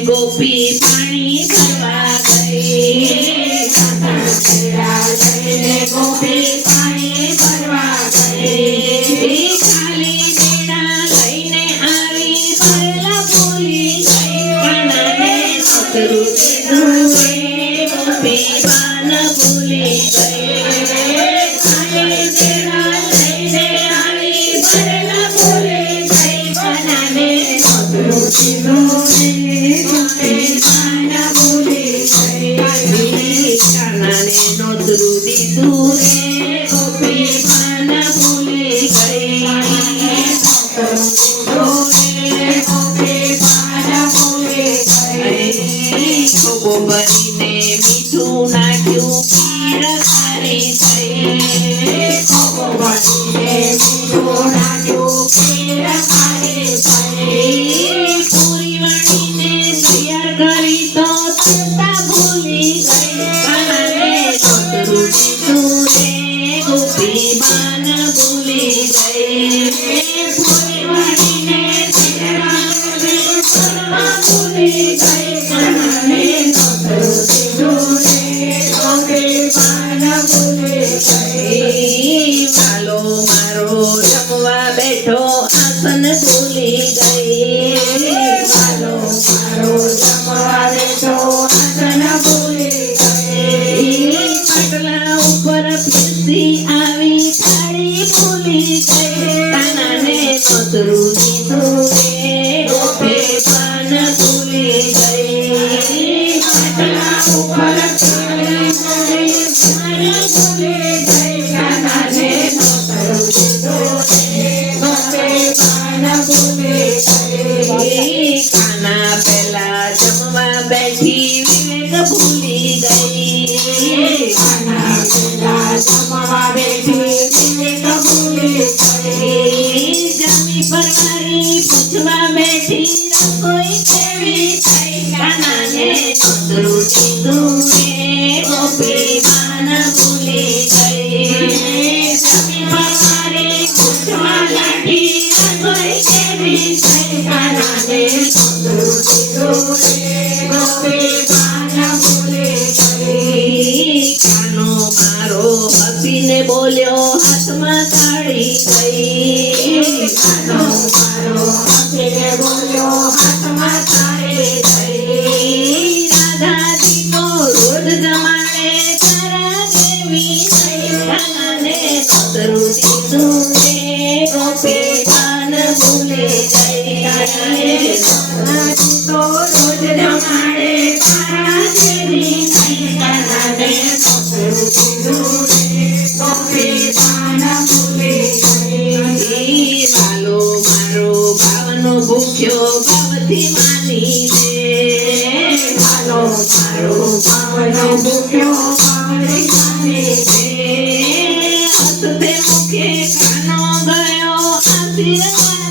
ગોપી પાણી ભરવા ગઈ, ગોપી પાણી ભરવા ગઈ, ખાલી બેડા લઈને આવી ભરેલા ભૂલી ગઈ, કાનાને નોતરું દીધું રે ગોપી પાન ભૂલી ગઈ, ખાલી બેડા લઈને આવી ભરેલા ભૂલી ગઈ, કાનાને નોતરું દીધું ભરીને મીઠું નાખ્યું પીર ખારી થઈ, ભરીને મીઠું નાખ્યું પીર ખારી થઈ, પૂરી વણીને તૈયાર કરી તો ચેતા ભૂલી ગઈ, કાનાને નોતરું દીધું રે ગોપી બાન ભૂલી ગઈ, પૂરી વણીને તૈયાર કરી ચેતા ભૂલી ગઈ, કાનાને માલો મારો જમવા બેઠો આસન ભૂલી ગઈ, માલો મારો જમવા બેઠો આસન ભૂલી ગઈ, પાટલા ઉપર બેસી આવી થાળી ભૂલી ગઈ, કાનાને નોતરું દીધું રે ગોપી પાન ભૂલી ગઈ, પાટલા ઉપર કાના પેલા જમવા બેઠી વિવેક ભૂલી ગઈ, કાના પેલા જમવા બેઠી વિવેક ભૂલી ગઈ, જમી પરવારી પૂછવા બેઠી રસોઈ કેવી થઈ, કાનાને નોતરું દીધું રે ગોપી બાન ભૂલી ગઈ, જમી પરવારી પૂછવા લાગી રસોઈ કેવી થઈ, કાનાને નોતરું દીધું રે ગોપી બાન ભૂલી ગઈ, કાનો મારો હસીને બોલ્યો હાથમાં થાળી ગઈ, કાનો મારો હસીને બોલ્યો હાથમાં થાળી ગઈ, રાધાજી તો રોજ જમાડે તારા જેવી નહીં, કાનાને નોતરું દીધું રે ગોપી બાન ભૂલી ગઈ, રાધાજી તો રોજ જમાડે તારા જેવી નહીં, કાનાને નોતરું દીધું રે ગોપી બાન ભૂલી ગઈ, માલો મારો ભાવનો ભૂખ્યો ભાવથી માની દે, માલો મારો ભાવનો ભૂખ્યો ભાવથી માની દે, હસતે મુખે કાનો ગયો આશીર્વાદ